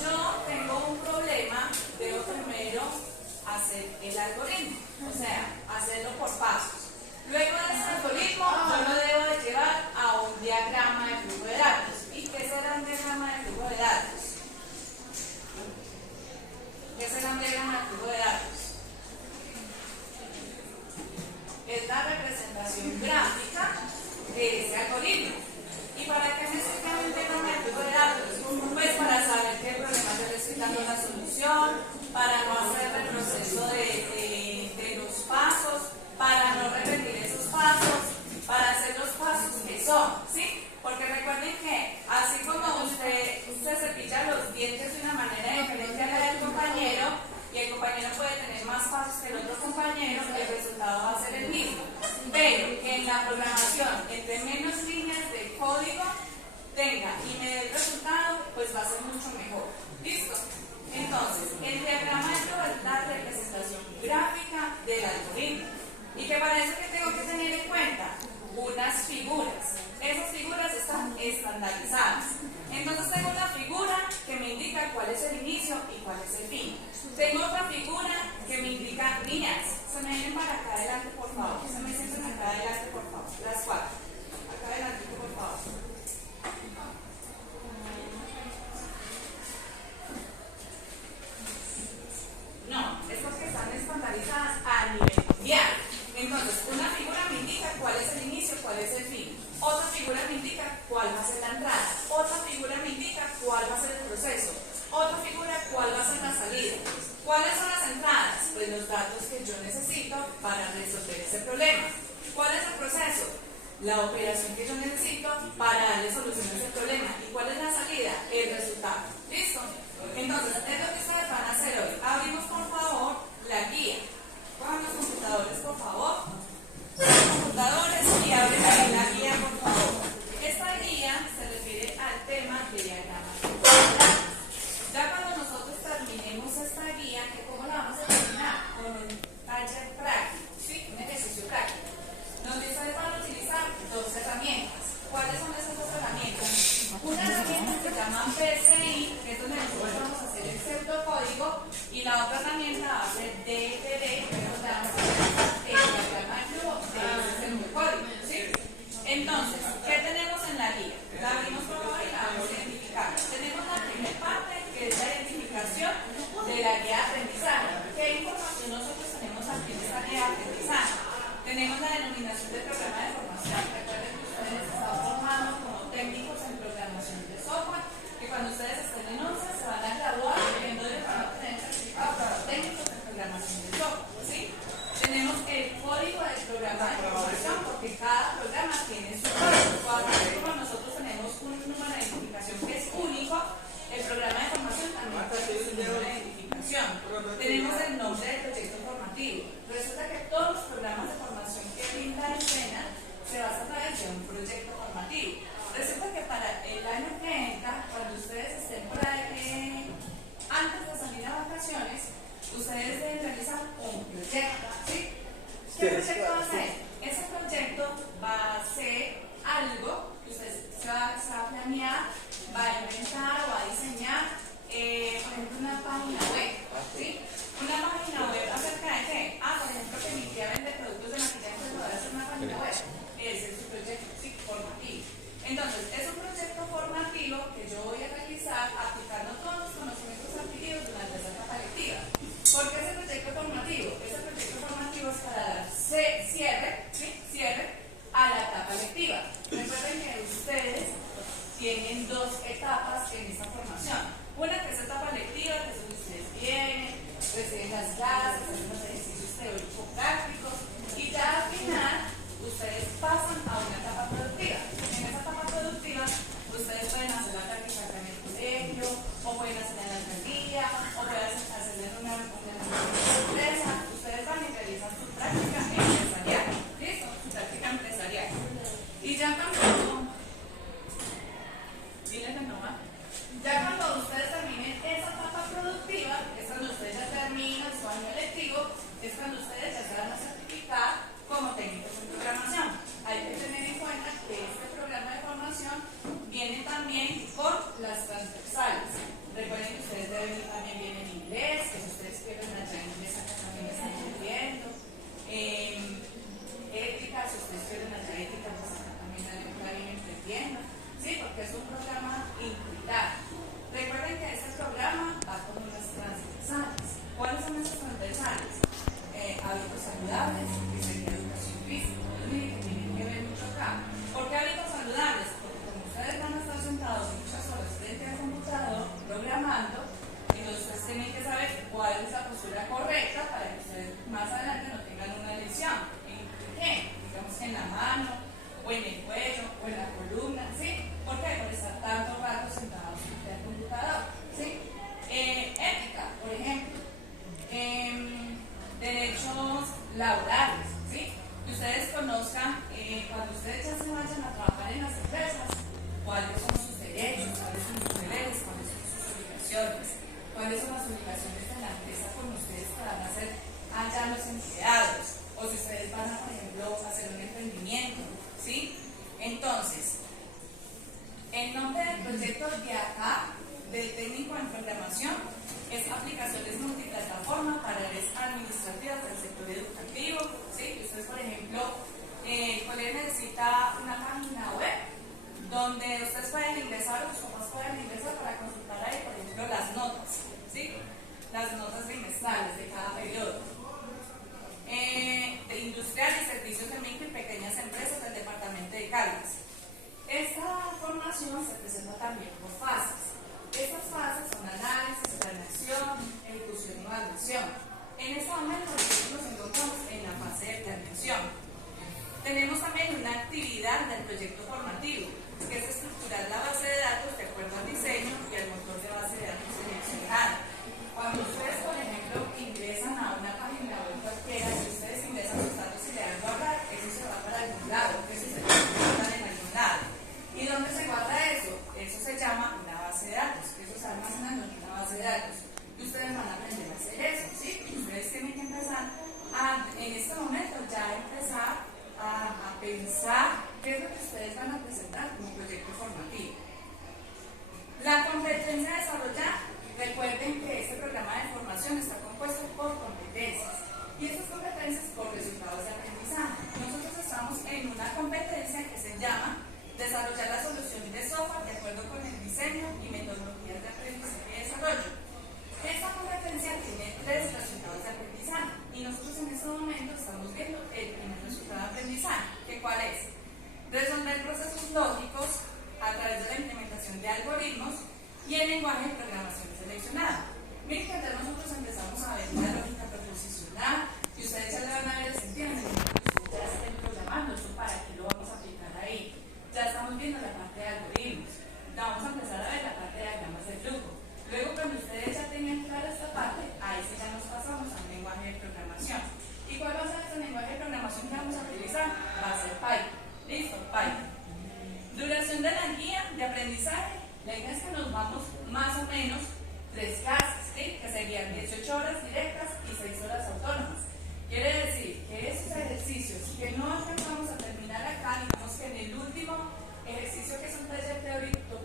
yo tengo un problema, debo primero hacer el algoritmo, o sea, hacerlo por pasos. Luego de ese algoritmo, yo lo debo de llevar a un diagrama de flujo de datos. ¿Y qué será un diagrama de flujo de datos? ¿Qué será un diagrama de flujo de datos? Es la representación gráfica de ese algoritmo. ¿Y para qué necesita un diagrama de flujo de datos? Pues para saber qué problema le estoy dando la solución, para no hacer el proceso de los pasos, para no repetir esos pasos, para hacer los pasos que son, ¿sí? Porque recuerden que así como usted cepilla los dientes de una manera diferente a la del compañero, y el compañero puede tener más pasos que el otro compañero, el resultado va a ser el mismo. Pero en la programación, entre menos líneas de código tenga y me dé el resultado, pues va a ser mucho mejor. ¿Listo? Entonces, el diagrama de flujo es la representación gráfica del algoritmo. ¿Y que para eso que tengo que tener en cuenta? Unas figuras. Esas figuras están estandarizadas. Entonces tengo una figura que me indica cuál es el inicio y cuál es el fin. Tengo otra figura que me indica líneas. Se me vienen para acá adelante, por favor. Se me sientan acá adelante, por favor. Las cuatro. Acá adelante, por favor. No, es porque están estandarizadas a nivel mundial. Entonces, una figura me indica cuál es el inicio, cuál es el fin. Otra figura me indica cuál va a ser la entrada. Otra figura me indica cuál va a ser el proceso. Otra figura, cuál va a ser la salida. ¿Cuáles son las entradas? Pues los datos que yo necesito para resolver ese problema. ¿Cuál es el proceso? La operación que yo necesito para darle solución a ese problema. ¿Y cuál es la salida? El resultado. ¿Listo? Entonces, es lo que ustedes van a hacer hoy. Abrimos, por favor, la guía. Cojan los computadores, por favor. Los computadores y abren ahí la guía, por favor. Esta guía se refiere al tema de diagramas. Ya cuando nosotros terminemos esta guía, ¿cómo la vamos a terminar? Con un taller práctico, ¿sí? Un ejercicio práctico, donde ustedes van a utilizar dos herramientas. ¿Cuáles son esas dos herramientas? Una herramienta se llama PCI, que es donde nosotros vamos a hacer el pseudocódigo, y la otra herramienta va a ser DFD, que es donde vamos a hacer el diagrama de flujo de ese pseudocódigo, ¿sí? Entonces, ¿qué tenemos en la guía? La abrimos, por favor, y la vamos a identificar. Tenemos la primera parte, que es la identificación de la guía de aprendizaje. ¿Qué información nosotros tenemos aquí en esta guía de aprendizaje? Tenemos la denominación del programa de formación. Recuerden que ustedes están formando como técnicos en programación de software, que cuando ustedes estén en 11 se van a graduar viendo de van a tener certificado para técnicos en programación de software, ¿sí? Tenemos el código del programa de formación, porque cada programa tiene su código. Así como nosotros tenemos un número de identificación que es único, el programa de formación también tiene su número de identificación. Tenemos el nombre del proyecto formativo. Resulta que todos los programas de formación que brinda Escena se basan en un proyecto formativo. Resulta que para el año que entra, cuando ustedes estén por ahí, antes de salir a vacaciones, ustedes deben realizar un proyecto, ¿sí? ¿Qué proyecto va a ser? Ese proyecto va a ser algo que usted se va a planear, va a inventar o va a diseñar, por ejemplo, una página web, ¿sí? Una página web acerca de qué? Por ejemplo, que mi tía vende productos de maquillaje, pues voy a hacer una página web. Ese es su proyecto, ¿sí? Formativo. Entonces, es un proyecto formativo que yo voy a realizar aplicando todos los conocimientos adquiridos durante esa etapa lectiva. ¿Por qué ese proyecto formativo? Ese proyecto formativo es para dar cierre, ¿sí? Cierre a la etapa lectiva. Recuerden que ustedes tienen dos etapas en esta formación. Una que es etapa lectiva, que es donde ustedes vienen, reciben las clases, hacen los ejercicios teóricos prácticos, y ya al final ustedes pasan a una etapa productiva. En esa etapa productiva ustedes pueden hacer la práctica en el colegio, o pueden hacer en la alcaldía, o pueden hacer en una empresa. Ustedes van y realizan su práctica empresarial. ¿Listo? Su práctica empresarial. Y ya cuando ustedes terminen esa etapa productiva, es cuando ustedes ya terminan su año lectivo, es cuando ustedes ya se van a certificar como o en el cuello, o en la columna, ¿sí? ¿Por qué? Por estar tanto rato sentados frente al computador, ¿sí? Ética, por ejemplo. Derechos laborales, ¿sí? Que ustedes conozcan, cuando ustedes ya se vayan a trabajar en las empresas, cuáles son sus derechos, cuáles son sus deberes, cuáles son sus obligaciones, cuáles son las obligaciones de la empresa con ustedes que van a ser allá los empleados, o si ustedes van a, por ejemplo, hacer un emprendimiento, ¿sí? Entonces, el nombre del proyecto de acá, del técnico en programación, es aplicaciones multiplataforma para áreas administrativas del sector educativo, ¿sí? Ustedes, por ejemplo, el colegio necesita una página web donde ustedes pueden ingresar, los papás pueden ingresar para consultar ahí, por ejemplo, las notas, ¿sí? Las notas trimestrales de cada periodo. De industrial y servicios de micro y pequeñas empresas del departamento de Caldas. Esta formación se presenta también por fases. Estas fases son análisis, planeación, ejecución y evaluación. En este momento nosotros nos encontramos en la fase de planeación. Tenemos también una actividad del proyecto formativo, que es estructurar la base de datos de acuerdo al diseño y al motor de base de datos seleccionado. Cuando ustedes, por ejemplo, ingresan a una página web cualquiera, si ustedes ingresan sus datos y le dan guardar, eso se va para algún lado, eso se guarda en algún lado. ¿Y dónde se guarda eso? Eso se llama una base de datos, eso se almacena en una base de datos. Y ustedes van a aprender a hacer eso, ¿sí? Ustedes tienen que empezar en este momento ya empezar a pensar qué es lo que ustedes van a presentar como proyecto formativo. La competencia a desarrollar. Recuerden que este programa de formación está compuesto por competencias y estas competencias por resultados de aprendizaje. Nosotros estamos en una competencia que se llama desarrollar la solución de software de acuerdo con el diseño y metodologías de aprendizaje y desarrollo. Esta competencia tiene 3 resultados de aprendizaje y nosotros en este momento estamos viendo el primer resultado de aprendizaje, que ¿cuál es? Resolver procesos lógicos a través de la implementación de algoritmos y el lenguaje de programación seleccionado. Miren que entonces nosotros empezamos a ver la lógica proposicional y ustedes ya le van a ver el sentido en el momento que ustedes ya estén programando eso para que lo vamos a aplicar ahí. Ya estamos viendo la parte de algoritmos, ya vamos a empezar a ver la parte de diagramas de flujo. Luego cuando ustedes ya tengan clara esta parte, ahí sí ya nos pasamos al lenguaje de programación. ¿Y cuál va a ser este lenguaje de programación que vamos a utilizar? Va a ser Python. ¿Listo? Python. Duración de la guía de aprendizaje. La idea es que nos vamos más o menos 3 clases, ¿sí? Que serían 18 horas directas y 6 horas autónomas. Quiere decir que esos ejercicios que no alcanzamos a terminar acá, digamos que en el último ejercicio que es un taller teórico